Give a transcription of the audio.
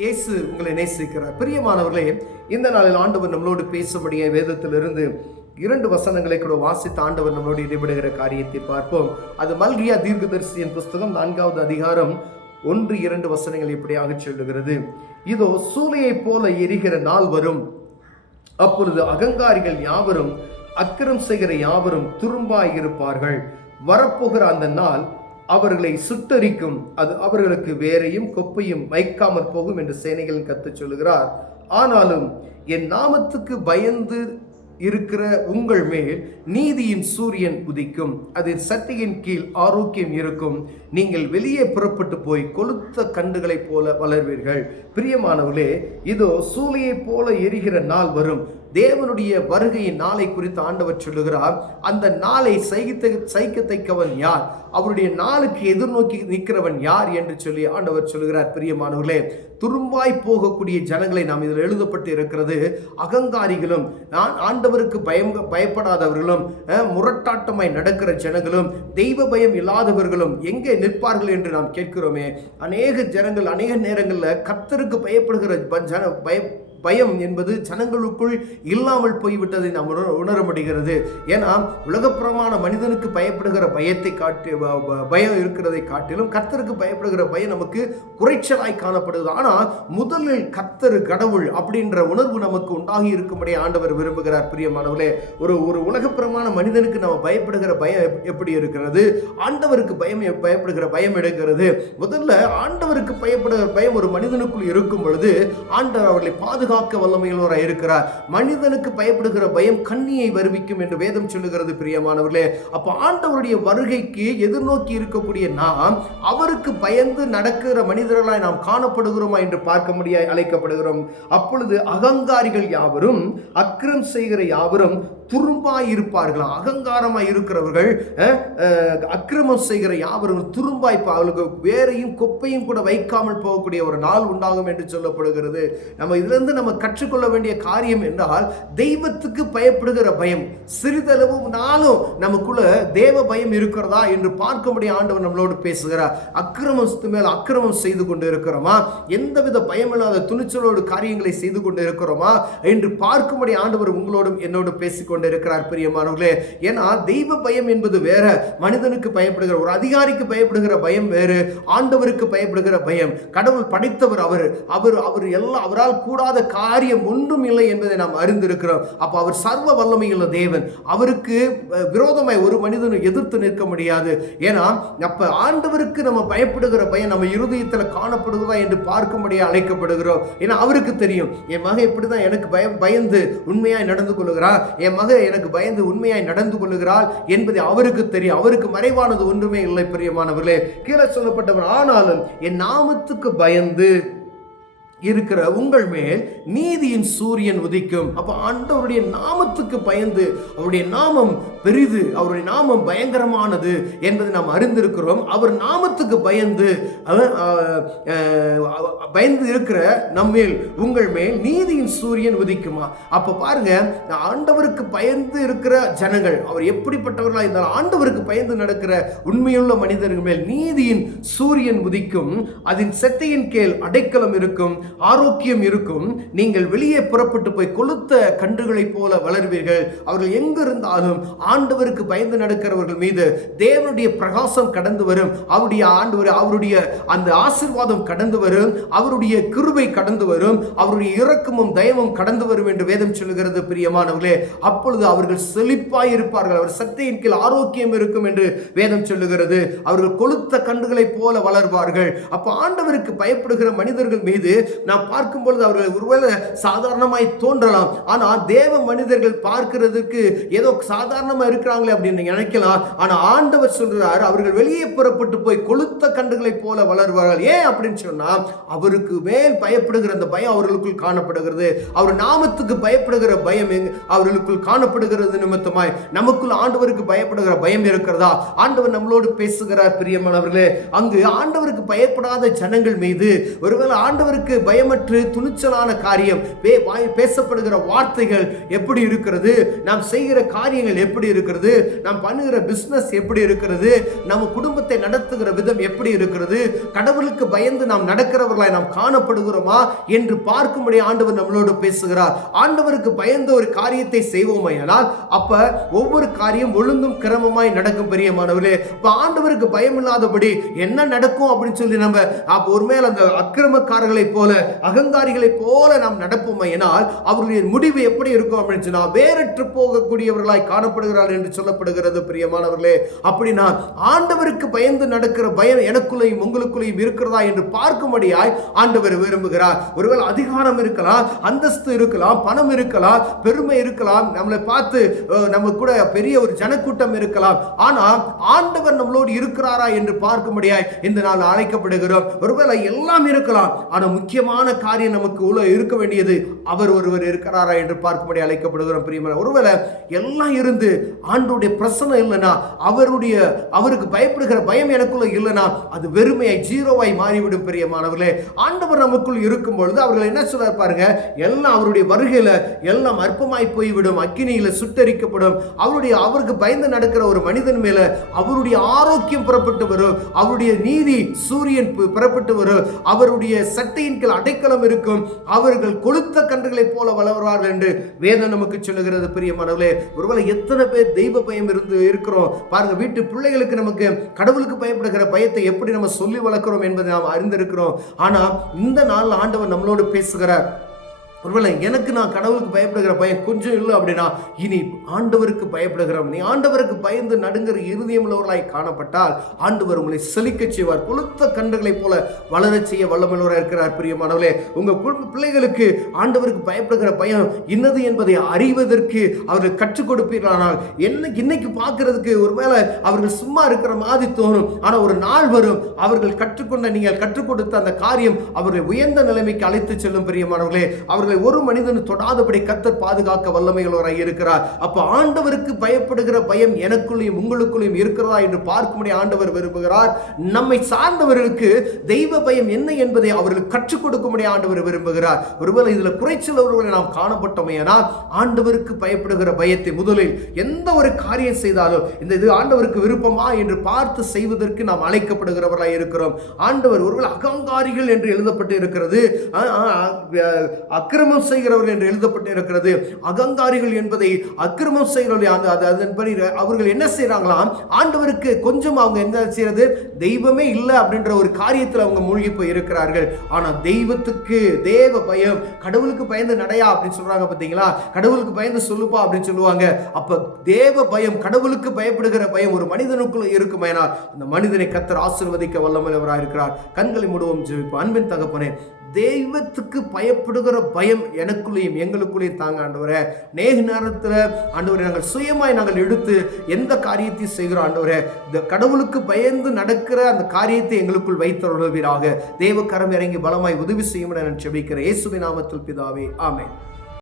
இயேசு உங்களை நேசிக்கிறார். பிரியமானவர்களே, இந்த நாளில் ஆண்டவர் நம்மளோடு பேசும்படிய வேதத்திலிருந்து 2 வசனங்களை கூட வாசித்து ஆண்டவர் நம்மளோடு இடைபடுகிற காரியத்தை பார்ப்போம். அது மல்கியா தீர்க்கதரிசியின் புஸ்தகம் 4வது அதிகாரம் 1-2 வசனங்கள் இப்படியாக சொல்லுகிறது. இதோ சூளையை போல எரிகிற நாள் வரும், அப்பொழுது அகங்காரிகள் யாவரும் அக்கிரம் செய்கிற யாவரும் துரும்பாய் இருப்பார்கள். வரப்போகிற அந்த நாள் அவர்களை சுட்டரிக்கும், அது அவர்களுக்கு வேரையும் கொப்பையும் வைக்காமற் போகும் என்று சேனைகளின் கர்த்தர் சொல்லுகிறார். ஆனாலும் என் நாமத்துக்கு பயந்து இருக்கிற உங்கள் மேல் நீதியின் சூரியன் உதிக்கும், அதில் சட்டையின் கீழ் ஆரோக்கியம் இருக்கும். நீங்கள் வெளியே புறப்பட்டு போய் கொளுத்த கண்டுகளைப் போல வளர்வீர்கள். பிரியமானவர்களே, இதோ சூளையை போல எரிகிற நாள் வரும். தேவனுடைய வருகையின் நாளை குறித்து ஆண்டவர் சொல்லுகிறார். அந்த நாளை சகிக்கத்தக்கவன் யார், அவருடைய நாளுக்கு எதிர்நோக்கி நிற்கிறவன் யார் என்று சொல்லி ஆண்டவர் சொல்லுகிறார். பிரியமானவர்களே, துரும்பாய் போகக்கூடிய ஜனங்களை நாம் இதில் எழுதப்பட்டு இருக்கிறது. அகங்காரிகளும் ஆண்டவருக்கு பயப்படாதவர்களும் முரட்டாட்டமாய் நடக்கிற ஜனங்களும் தெய்வ பயம் இல்லாதவர்களும் எங்கே நிற்பார்கள் என்று நாம் கேட்கிறோமே. அநேக ஜனங்கள் அநேக நேரங்களில் கர்த்தருக்கு பயப்படுகிற பயம் என்பது ஜனங்களுக்குள் இல்லாமல் போய்விட்டதை நாம் உணர முடிகிறது. ஏன்னா உலகப்புறமான மனிதனுக்கு பயப்படுகிற பயத்தை பயம் இருக்கிறதை காட்டிலும் கர்த்தருக்கு பயப்படுகிற பயம் நமக்கு குறைச்சலாய் காணப்படுது. ஆனால் முதலில் கர்த்தர் கடவுள் அப்படின்ற உணர்வு நமக்கு உண்டாகி இருக்கும்படி ஆண்டவர் விரும்புகிறார். பிரியமானவர்களே, ஒரு உலகப்புறமான மனிதனுக்கு நம்ம பயப்படுகிற பயம் எப்படி இருக்கிறது, ஆண்டவருக்கு பயப்படுகிற பயம் எடுக்கிறது. முதல்ல ஆண்டவருக்கு பயப்படுகிற பயம் ஒரு மனிதனுக்குள் இருக்கும் பொழுது ஆண்டவர் அவர்களை பாதுகாக்க வல்லமையுள்ளவராய் இருக்கிறார். மனிதனுக்கு பயப்படுகிற பயம் கண்ணியை வருவிக்கும் என்று வேதம் சொல்லுகிறது. பிரியமானவர்களே, அப்ப ஆண்டவருடைய வருகைக்கு எதிர்நோக்கி இருக்கக்கூடிய நாம் அவருக்கு பயந்து நடக்கிற மனிதர்களாய் நாம் காணப்படுகிறோமா என்று பார்க்க முடியாது அழைக்கப்படுகிறோம். அப்பொழுது அகங்காரிகள் யாவரும் அக்கிரம் செய்கிற யாவரும் துரும்பாய் இருப்பார்களாம். அகங்காரமாய் இருக்கிறவர்கள், அக்கிரமம் செய்கிற யாவரும் துரும்பாய், அவர்களுக்கு வேரையும் கொப்பையும் கூட வைக்காமல் போகக்கூடிய ஒரு நாள் உண்டாகும் என்று சொல்லப்படுகிறது. நம்ம இதிலிருந்து நம்ம கற்றுக்கொள்ள வேண்டிய காரியம் என்றால், தெய்வத்துக்கு பயப்படுகிற பயம் சிறிதளவு நாளும் நமக்குள்ள தேவ பயம் இருக்கிறதா என்று பார்க்கும்படி ஆண்டவர் நம்மளோடு பேசுகிறார். அக்கிரமத்து மேல் அக்கிரமம் செய்து கொண்டு இருக்கிறோமா, எந்தவித பயமில்லாத துணிச்சலோடு காரியங்களை செய்து கொண்டு இருக்கிறோமா என்று பார்க்கும்படி ஆண்டவர் உங்களோடும் என்னோடு பேசிக்கொண்டு இருக்கிறார். பிரியமானவர்களே, ஏன்னா தெய்வ பயம் என்பது வேற, மனிதனுக்கு பயப்படுகிற ஒரு அதிகாரிக்கு பயப்படுகிற பயம் வேறு, ஆண்டவருக்கு பயப்படுகிற பயம். கடவுள் படைத்தவர் அவர் எல்லாம், அவரால் கூடாத காரியம் ஒன்றும் இல்லை என்பதை நாம் அறிந்திருக்கிறோம். அப்ப அவர் சர்வ வல்லமையுள்ள தேவன், அவருக்கு விரோதமாய் ஒரு மனிதனும் எதிர்த்து நிற்க முடியாது. ஏன்னா அப்ப ஆண்டவருக்கு நம்ம பயப்படுகிற பயம் நம்ம இருதயத்தில் காணப்படுகிறதா என்று பார்க்கும்படியா அழைக்கப்படுகிறோம். ஏன்னா அவருக்கு தெரியும், என் மகன் இப்படிதான் எனக்கு பயந்து உண்மையாய் நடந்து கொள்ளுகிறார், என் மகன் எனக்கு பயந்து உண்மையாய் நடந்து கொள்ளுகிறாள் என்பதை அவருக்கு தெரியும். அவருக்கு மறைவானது ஒன்றுமே இல்லை. பிரியமானவர்களே, கீழே சொல்லப்பட்டவர், ஆனாலும் என் நாமத்துக்கு பயந்து இருக்கிற உங்கள் மேல் நீதியின் சூரியன் உதிக்கும். அப்ப ஆண்டவருடைய நாமத்துக்கு பயந்து, அவருடைய நாமம் பெரிது, அவருடைய நாமம் பயங்கரமானது என்பதை நாம் அறிந்திருக்கிறோம். அவர் நாமத்துக்கு பயந்து இருக்கிற நம்மேல் உங்கள் மேல் நீதியின் சூரியன் உதிக்குமா. அப்ப பாருங்க, ஆண்டவருக்கு பயந்து இருக்கிற ஜனங்கள் அவர் எப்படிப்பட்டவர்களா இருந்தாலும் ஆண்டவருக்கு பயந்து நடக்கிற உண்மையுள்ள மனிதர்கள் மேல் நீதியின் சூரியன் உதிக்கும், அதன் செத்தையின் கீழ் அடைக்கலம் இருக்கும், ஆரோக்கியம் இருக்கும். நீங்கள் வெளியே புறப்பட்டு போய் கொளுத்த கன்றுகளைப் போல வளர்வீர்கள். அவர்கள் எங்கு இருந்தாலும் ஆண்டவருக்கு பயந்து நடக்கிறவர்கள் மீது தேவனுடைய பிரகாசம் கடந்து வரும், அவருடைய அந்த ஆசீர்வாதம் கடந்து வரும், அவருடைய கிருபை கடந்து வரும், அவருடைய இரக்கமும் தயவும் கடந்து வரும் என்று வேதம் சொல்லுகிறது. பிரியமானவர்களே, அப்பொழுது அவர்கள் செழிப்பாய் இருப்பார்கள், அவர் சக்தியின் கீழ் ஆரோக்கியம் இருக்கும் என்று வேதம் சொல்லுகிறது. அவர்கள் கொளுத்த கன்றுகளைப் போல வளர்வார்கள். அப்ப ஆண்டவருக்கு பயப்படுகிற மனிதர்கள் மீது நாம் பார்க்கும் பொழுது அவர்கள் ஒருவேளை சாதாரணமாய் தோன்றலாம். ஆனால் தேவ மனிதர்கள் பார்க்கிறதுக்கு ஏதோ சாதாரணமா இருக்கிறாங்களே அப்படின்னு நினைக்கலாம். ஆனா ஆண்டவர் சொல்றார், அவர்கள் வெளியே புறப்பட்டு போய் கொளுத்த கன்றுகளைப் போல வளர்வார்கள். ஏன் அப்படின்னு சொன்னா, அவருக்கு மேல் பயப்படுகிற அந்த பயம் அவர்களுக்குள் காணப்படுகிறது. அவர் நாமத்துக்கு பயப்படுகிற பயம் அவர்களுக்குள் காணப்படுகிறது நிமித்தமாய் நமக்குள் ஆண்டவருக்கு பயப்படுகிற பயம் இருக்கிறதா? ஆண்டவர் நம்மளோடு பேசுகிறார். பிரியமானவர்களே, அங்கு ஆண்டவருக்கு பயப்படாத ஜனங்கள் மீது ஒருவேளை ஆண்டவருக்கு பயமற்று துணிச்சலான காரியம் பேசப்படுகிற வார்த்தைகள் எப்படி இருக்கிறது, நாம் செய்கிற காரியங்கள் எப்படி இருக்கிறது, நாம் பண்ணுகிற பிசினஸ் எப்படி இருக்கிறது, நம்ம குடும்பத்தை நடத்துகிற விதம் எப்படி இருக்கிறது, கடவுளுக்கு பயந்து நாம் நடக்கிறவர்களாய் நாம் காணப்படுகிறோமா என்று பார்க்கும்படி ஆண்டவர் நம்மளோடு பேசுகிறார். ஆண்டவருக்கு பயந்த ஒரு காரியத்தை செய்வோமையானால் அப்ப ஒவ்வொரு காரியம் ஒழுங்கும் கிரமமாய் நடக்கும். பிரியமானவர்களே, இப்ப ஆண்டவருக்கு பயம் இல்லாதபடி என்ன நடக்கும் அப்படின்னு சொல்லி நம்ம ஒருமேல் அந்த அக்கிரமக்காரர்களை போல அகங்காரிகளை போல நாம் நடப்போமையானால் அவர்களுடைய முடிவு எப்படி இருக்கும் அப்படின்னு சொன்னா வேறற்று போகக்கூடியவர்களாய் காணப்படுகிறார்கள் என்று சொல்லப்படுகிறது. பிரியமானவர்களே, அப்படின்னா ஆண்டவருக்கு பயந்து நடக்கிற பயம் எனக்குள்ளேயும் உங்களுக்குள்ளேயும் இருக்கிறதா என்று பார்க்கும்படியாய் ஆண்டவர் விரும்புகிறார். ஒருவேளை அதிகாரம் இருக்கலாம், அந்தஸ்து இருக்கலாம், பணம் இருக்கலாம், பெருமை இருக்கலாம், நம்மளை பார்த்து நம்ம கூட பெரிய ஒரு ஜனக்கூட்டம் இருக்கலாம். ஆனால் ஆண்டவர் நம்மளோடு இருக்கிறாரா என்று பார்க்கும்படியாய் இந்த நாள் அழைக்கப்படுகிறோம். ஒருவேளை எல்லாம் இருக்கலாம், ஆனால் முக்கியமான காரியம் நமக்கு உள்ள இருக்க வேண்டியது அவர் ஒருவர் இருக்கிறாரா என்று பார்க்கும்படி அழைக்கப்படுகிறோம். பிரியமான, ஒருவேளை எல்லாம் இருந்து ஆண்டவருடைய பிரசன்னம் இல்லைனா, அவருக்கு பயப்படுகிற பயம் எனக்குள்ள இல்லைனா அது வெறுமையாய் ஜீரோவாய் மாறிவிடும். பிரியமானவர்களே, ஆண்டவர் நமக்குள் இருக்கும் பொழுது அவர்கள் என்ன சொல்ல பாருங்க, எல்லாம் அவருடைய வருகையில எல்லாம் அற்பமாய் போய்விடும், அக்கினியில சுட்டரிக்கப்படும். அவருக்கு பயந்து நடக்கிற ஒரு மனிதன் மேல அவருடைய ஆரோக்கியம் புறப்பட்டு வரும், அவருடைய நீதி சூரியன் புறப்பட்டு வரும், அவருடைய சட்டையின் கீழ் அடைக்கலம் இருக்கும், அவர்கள் கொளுத்த கன்றுகளை போல வளர்வார்கள் என்று வேதம் நமக்கு சொல்லுகிறது. பிரியமானவர்களே, ஒருவேளை எத்தனை பேர் தெய்வ பயம் இருந்து இருக்கிறோம் பாருங்க. வீட்டு பிள்ளைகளுக்கு நமக்கு கடவுளுக்கு பயப்படுகிற பயத்தை எப்படி நம்ம சொல்லி வளர்க்கிறோம் என்பதை நாம் அறிந்திருக்கிறோம். ஆனா இந்த நாள் ஆண்டவர் நம்மளோடு பேசுகிறார். ஒருவேளை எனக்கு நான் கடவுளுக்கு பயப்படுகிற பயம் கொஞ்சம் இல்லை அப்படின்னா இனி ஆண்டவருக்கு பயப்படுகிறோம். நீ ஆண்டவருக்கு பயந்து நடுங்கிற இருதயம் உள்ளவர்களாய் காணப்பட்டால் ஆண்டவர் உங்களை செழிக்க செய்வார், கொளுத்த கன்றுகளை போல வளர செய்ய வல்லமையுள்ளவராக இருக்கிறார். பிரியமானவர்களே, உங்க பிள்ளைகளுக்கு ஆண்டவருக்கு பயப்படுகிற பயம் இன்னது என்பதை அறிவதற்கு அவர்கள் கற்றுக் கொடுப்பீர்களானால் இன்னைக்கு பார்க்கறதுக்கு ஒருவேளை அவர்கள் சும்மா இருக்கிற மாதிரி தோணும். ஆனால் ஒரு நாள் வரும், அவர்கள் கற்றுக்கொண்ட நீங்கள் கற்றுக் கொடுத்த அந்த காரியம் அவர்களை உயர்ந்த நிலைமைக்கு அழைத்து செல்லும். பிரியமானவர்களே, அவர்கள் ஒரு மனிதன் தொடாதபடி கர்த்தர் பாதுகாக்க வல்லமையுள்ளவராய் இருக்கிறார். அப்ப ஆண்டவருக்கு பயப்படுகிற பயம் எனக்குள்ளேயும் உங்களுக்குள்ளேயும் இருக்கிறதா என்று பார்க்கும்படி ஆண்டவர் விரும்புகிறார். நம்மை சார்ந்தவர்களுக்கு தெய்வ பயம் என்ன என்பதை அவர்களுக்கு கற்றுக் கொடுக்கும்படி ஆண்டவர் விரும்புகிறார். ஒருவேளை இதுல குறைச்சல் ஒருவரை நாம் காணப்பட்டோமேனால் ஆண்டவருக்கு பயப்படுகிற பயத்தை முதலில் எந்த ஒரு காரியம் செய்தாலும் இது ஆண்டவருக்கு விருப்பமா என்று பார்த்து செய்வதற்கு நாம் அழைக்கப்படுகிறவர்களாய் இருக்கிறோம். ஆண்டவர் ஒருவேளை அகங்காரிகள் என்று எழுதப்பட்டு இருக்கிறது, அக்கிரமம் செய்கிறவர்கள் என்று எழுதப்பட்டு இருக்கிறது. அகங்காரிகள் என்பதை அக்கிரமம் செய்கிறவர்கள் அதன்படி அவர்கள் என்ன செய்யறாங்களாம், ஆண்டவருக்கு கொஞ்சம் அவங்க என்ன செய்யறது, தெய்வமே இல்லை அப்படின்ற ஒரு காரியத்தில் அவங்க மூழ்கி போய் இருக்கிறார்கள். ஆனா தெய்வத்துக்கு தேவ பயம், கடவுளுக்கு பயந்து நடையா அப்படின்னு சொல்றாங்க பார்த்தீங்களா, கடவுளுக்கு பயந்து சொல்லுப்பா அப்படின்னு சொல்லுவாங்க. அப்ப தேவ பயம், கடவுளுக்கு பயப்படுகிற பயம் ஒரு மனிதனுக்குள்ள இருக்குமேனால் அந்த மனிதனை கர்த்தர் ஆசீர்வதிக்க வல்லமையுள்ளவராக இருக்கிறார். கண்களை மூடுவோம், ஜெபிப்போம். அன்பின் தகப்பனே, தெய்வத்துக்கு பயப்படுகிற பயம் எனக்குள்ளேயும் எங்களுக்குள்ளேயும் தாங்க ஆண்டவரே. நேரத்தில் ஆண்டவரே, நாங்கள் சுயமாய் நாங்கள் எடுத்து எந்த காரியத்தையும் செய்கிறோம் ஆண்டவரே, இந்த கடவுளுக்கு பயந்து நடக்கிற அந்த காரியத்தை எங்களுக்குள் வைத்தருள்வீராக. தேவ கரம் இறங்கி பலமாய் உதவி செய்யும் நான் ஜெபிக்கிறேன். இயேசுவின் நாமத்தில் பிதாவே, ஆமென்.